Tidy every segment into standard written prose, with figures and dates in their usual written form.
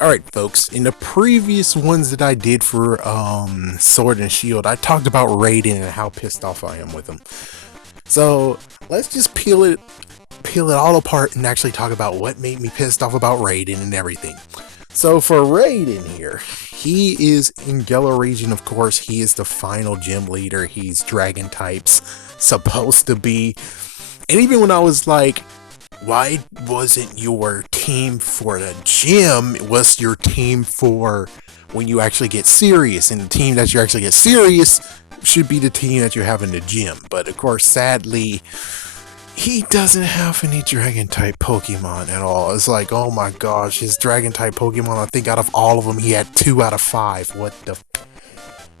Alright folks, in the previous ones that I did for Sword and Shield, I talked about Raiden and how pissed off I am with him. So let's just peel it all apart and actually talk about what made me pissed off about Raiden and everything. So for Raiden here, he is in Galar region, of course. He is the final gym leader. He's dragon types, supposed to be. And even when I was like, why wasn't your team for the gym? It was your team for when you actually get serious, and the team that you actually get serious should be the team that you have in the gym. But of course, sadly, he doesn't have any dragon type Pokemon at all. It's like, oh my gosh, his dragon type Pokemon, I think out of all of them, he had 2 out of 5. What the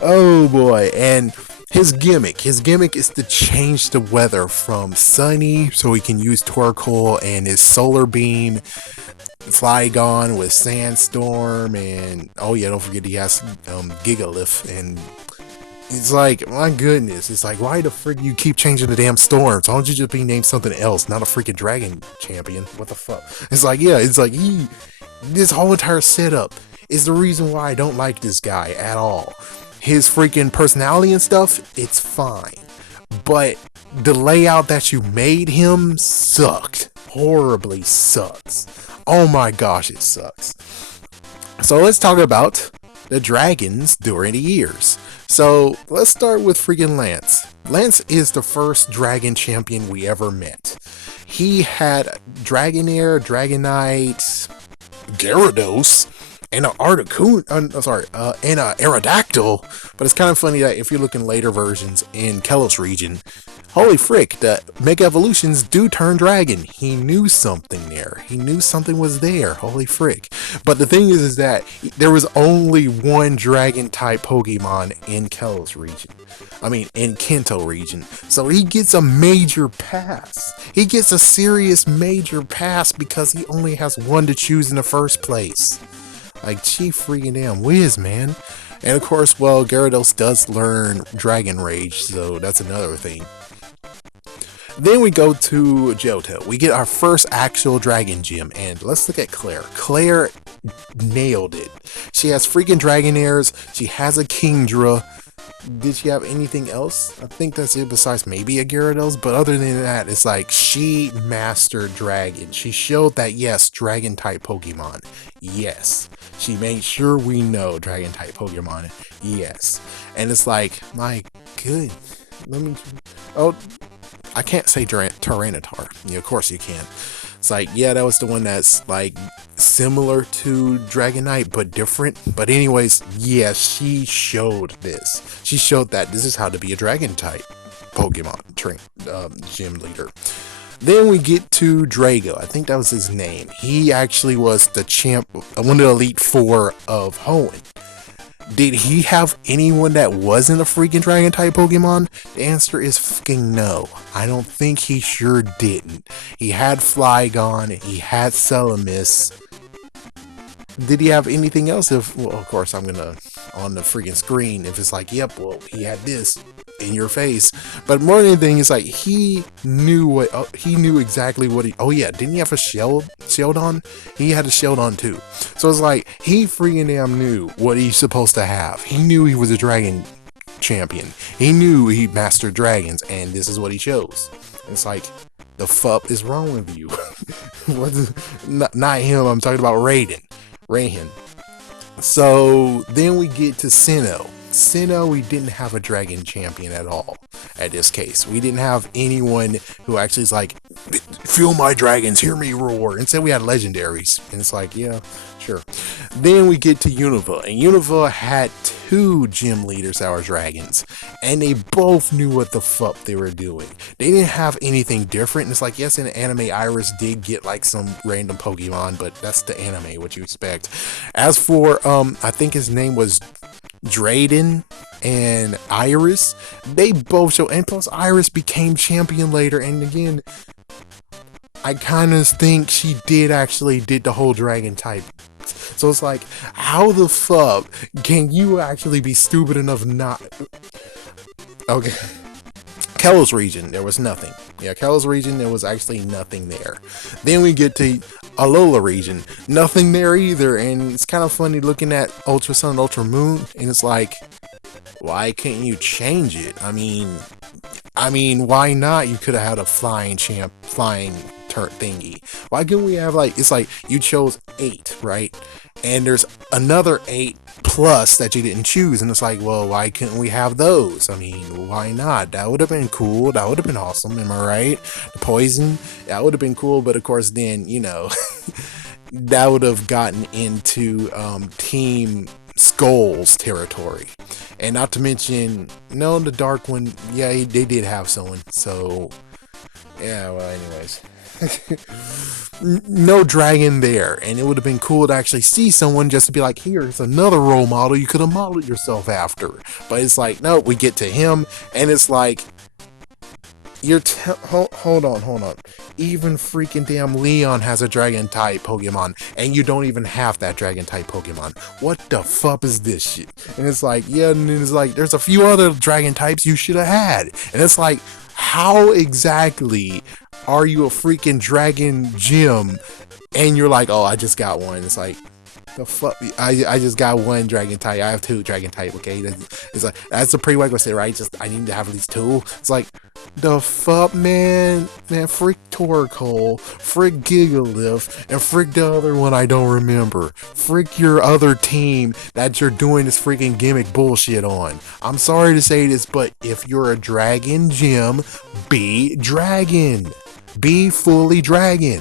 Oh boy, and his gimmick is to change the weather from sunny so he can use Torkoal and his solar beam, Flygon with sandstorm, and oh yeah, don't forget he has Gigalith, and it's like, my goodness, it's like, why the frick you keep changing the damn storms? Why don't you just be named something else, not a freaking dragon champion? What the fuck? It's like, yeah, it's like this whole entire setup is the reason why I don't like this guy at all. His freaking personality and stuff, it's fine. But the layout that you made him sucked. Horribly sucks. Oh my gosh, it sucks. So let's talk about the dragons during the years. So let's start with freaking Lance. Lance is the first dragon champion we ever met. He had Dragonair, Dragonite, Gyarados, and an Articuno, and a Aerodactyl. But it's kind of funny that if you look in later versions in Kalos region, holy frick, the Mega Evolutions do turn dragon. He knew something there. He knew something was there. Holy frick. But the thing is that there was only one dragon type Pokemon in Kalos region. I mean, in Kanto region. So he gets a major pass. He gets a serious major pass because he only has one to choose in the first place. Like, chief freaking damn whiz, man. And of course, well, Gyarados does learn Dragon Rage, so that's another thing. Then we go to Johto. We get our first actual Dragon Gym, and let's look at Claire. Claire nailed it. She has freaking Dragonairs. She has a Kingdra. Did she have anything else? I think that's it besides maybe a Gyarados, but other than that, it's like she mastered Dragon. She showed that, yes, Dragon type Pokemon. Yes. She made sure we know Dragon type Pokemon. Yes. And it's like, my good. Let me. Oh, I can't say Tyranitar. Yeah, of course you can. It's like, yeah, that was the one that's like similar to Dragonite but different. But anyways, yeah, she showed this. She showed that this is how to be a Dragon type Pokemon gym leader. Then we get to Drago. I think that was his name. He actually was the champ, one of the Elite Four of Hoenn. Did he have anyone that wasn't a freaking dragon type Pokemon? The answer is fucking no. I don't think he sure didn't. He had Flygon, he had Celamis. Did he have anything else? Well, of course, I'm gonna on the freaking screen. If it's like, yep, well, he had this in your face. But more than anything, it's like he knew exactly what he. Oh yeah, didn't he have a Sheldon? He had a Sheldon too. So it's like he freaking damn knew what he's supposed to have. He knew he was a dragon champion. He knew he mastered dragons, and this is what he chose. It's like, the fuck is wrong with you? Not him. I'm talking about Raihan. So then we get to Sinnoh. Sinnoh, we didn't have a dragon champion at all at this case. We didn't have anyone who actually is like, feel my dragons, hear me roar. Instead, we had legendaries. And it's like, yeah, sure. Then we get to Unova. And Unova had 2 gym leaders that were dragons. And they both knew what the fuck they were doing. They didn't have anything different. And it's like, yes, in the anime, Iris did get like some random Pokemon, but that's the anime, what you expect. As for, I think his name was Drayden and Iris, they both show, and plus Iris became champion later, and again, I kind of think she did the whole dragon type. So it's like, how the fuck can you actually be stupid enough not? Okay. Kalos region, there was nothing. Yeah, Kalos region, there was actually nothing there. Then we get to Alola region, nothing there either. And it's kind of funny looking at Ultra Sun, Ultra Moon, and it's like, why couldn't you change it? I mean, why not? You could have had a flying turn thingy. Why couldn't we have like, it's like you chose 8, right? And there's another 8 plus that you didn't choose, and it's like, well, why couldn't we have those? I mean, why not? That would have been cool. That would have been awesome. Am I right? The poison, that would have been cool. But of course, then that would have gotten into Team Skull's territory. And not to mention, no, the dark one, yeah, they did have someone. So, yeah, well, anyways. No dragon there. And it would have been cool to actually see someone just to be like, here's another role model you could have modeled yourself after. But it's like, no, we get to him, and it's like, hold on. Even freaking damn Leon has a dragon type Pokemon, and you don't even have that dragon type Pokemon. What the fuck is this shit? And it's like, yeah, and it's like, there's a few other dragon types you should have had. And it's like, how exactly are you a freaking dragon gym and you're like, oh, I just got one? It's like, the fuck, I just got one dragon type. I have 2 dragon type. Okay, it's like, that's the prerequisite, right? Just, I need to have at least 2. It's like, the fuck, man, frick Torkoal, frick Gigalith, and frick the other one I don't remember. Frick your other team that you're doing this freaking gimmick bullshit on. I'm sorry to say this, but if you're a dragon gym, be dragon. Be fully dragon.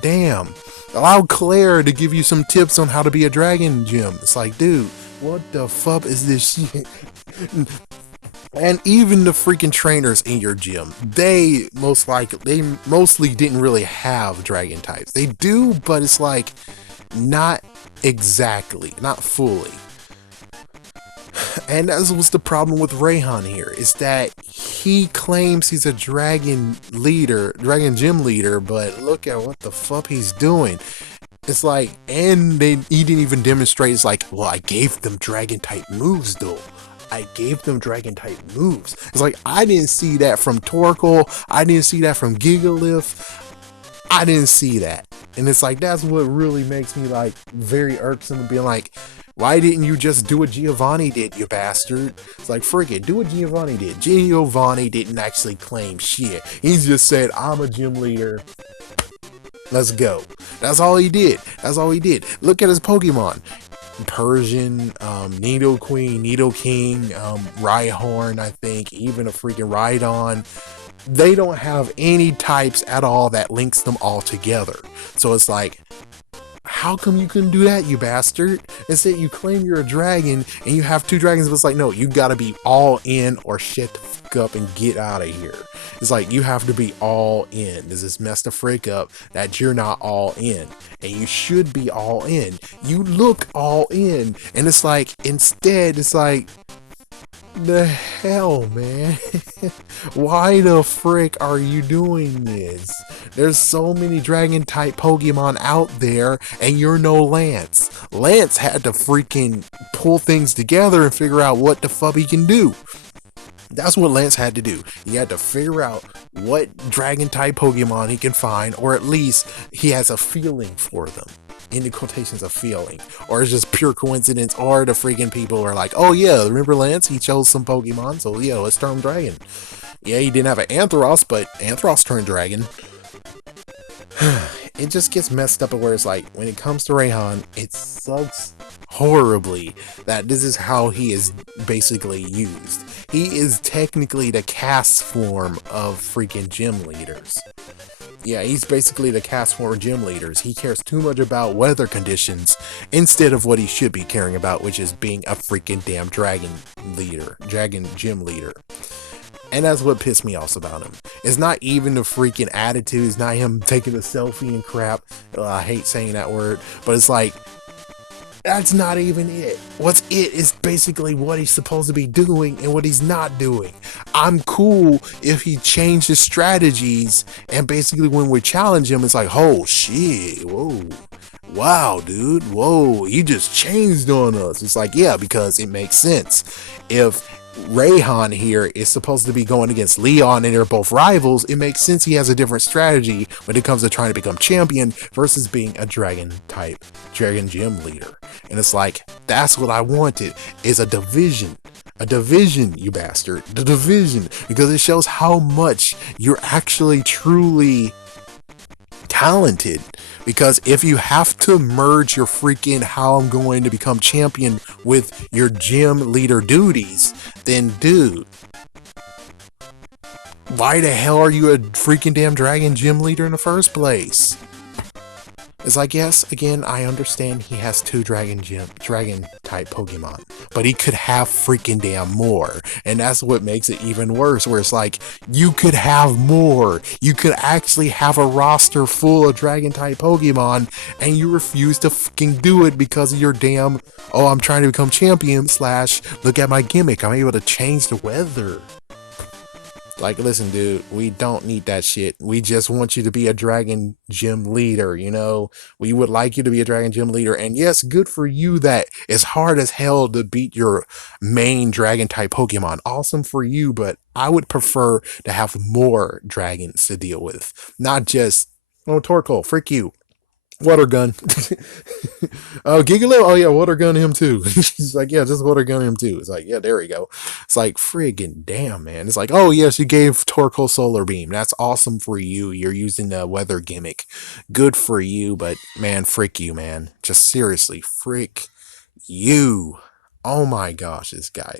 Damn. Allow Claire to give you some tips on how to be a dragon gym. It's like, dude, what the fuck is this shit? And even the freaking trainers in your gym, they mostly didn't really have dragon types. They do, but it's like, not exactly, not fully. And that was the problem with Raihan here, is that he claims he's a dragon gym leader, but look at what the fuck he's doing. It's like, and he didn't even demonstrate. It's like, well, I gave them dragon type moves though. I gave them dragon type moves. It's like, I didn't see that from Torkoal. I didn't see that from Gigalith. I didn't see that. And it's like, that's what really makes me like very irksome, being like, why didn't you just do what Giovanni did, you bastard? It's like, friggin', do what Giovanni did. Giovanni didn't actually claim shit. He just said, I'm a gym leader. Let's go. That's all he did. Look at his Pokemon. Persian, Nidoqueen, Nidoking, Rhyhorn, I think, even a freaking Rhydon. They don't have any types at all that links them all together. So it's like, how come you couldn't do that, you bastard? Instead, you claim you're a dragon and you have 2 dragons, but it's like, no, you gotta be all in or shut the fuck up and get out of here. It's like, you have to be all in. This is messed the frick up that you're not all in. And you should be all in. You look all in. And it's like, instead, it's like, the hell, man? Why the frick are you doing this? There's so many dragon type Pokemon out there, and you're no Lance. Lance had to freaking pull things together and figure out what the fuck he can do. That's what Lance had to do. He had to figure out what dragon type Pokemon he can find, or at least he has a feeling for them. In the quotations of feeling, or it's just pure coincidence, or the freaking people are like, oh yeah, remember Lance? He chose some Pokemon, so yeah, let's turn him dragon. Yeah, he didn't have an Anthros, but Anthros turned dragon. It just gets messed up at where it's like, when it comes to Raihan, it sucks horribly that this is how he is basically used. He is technically the cast form of freaking gym leaders. Yeah, he's basically the cast form of gym leaders. He cares too much about weather conditions instead of what he should be caring about, which is being a freaking damn dragon gym leader. And that's what pissed me off about him. It's not even the freaking attitude. It's not him taking a selfie and crap. I hate saying that word, but it's like, that's not even it. What's it is basically what he's supposed to be doing and what he's not doing. I'm cool if he changed his strategies, and basically when we challenge him, it's like, oh shit, whoa, wow, dude, whoa, he just changed on us. It's like, yeah, because it makes sense. If Raihan here is supposed to be going against Leon and they're both rivals, it makes sense he has a different strategy when it comes to trying to become champion versus being a dragon type, dragon gym leader. And it's like, that's what I wanted, is a division. A division, you bastard. The division. Because it shows how much you're actually truly talented. Because if you have to merge your freaking how I'm going to become champion with your gym leader duties, then dude, why the hell are you a freaking damn dragon gym leader in the first place? It's like, yes, again, I understand he has two dragon type Pokemon, but he could have freaking damn more. And that's what makes it even worse, where it's like, you could have more. You could actually have a roster full of dragon type Pokemon, and you refuse to fucking do it because of your damn, oh, I'm trying to become champion / look at my gimmick, I'm able to change the weather. Like, listen, dude, we don't need that shit. We just want you to be a dragon gym leader, you know? We would like you to be a dragon gym leader. And yes, good for you that it's hard as hell to beat your main dragon type Pokemon. Awesome for you, but I would prefer to have more dragons to deal with. Not just, oh, Torkoal, frick you. Water gun. Oh, Gigaloo. Oh yeah, water gun him too. He's like, yeah, just water gun him too. It's like, yeah, there we go. It's like, friggin' damn, man. It's like, oh yes, you gave Torkoal solar beam. That's awesome for you. You're using the weather gimmick. Good for you, but man, frick you, man. Just seriously, frick you. Oh my gosh, this guy.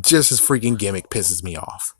Just his freaking gimmick pisses me off.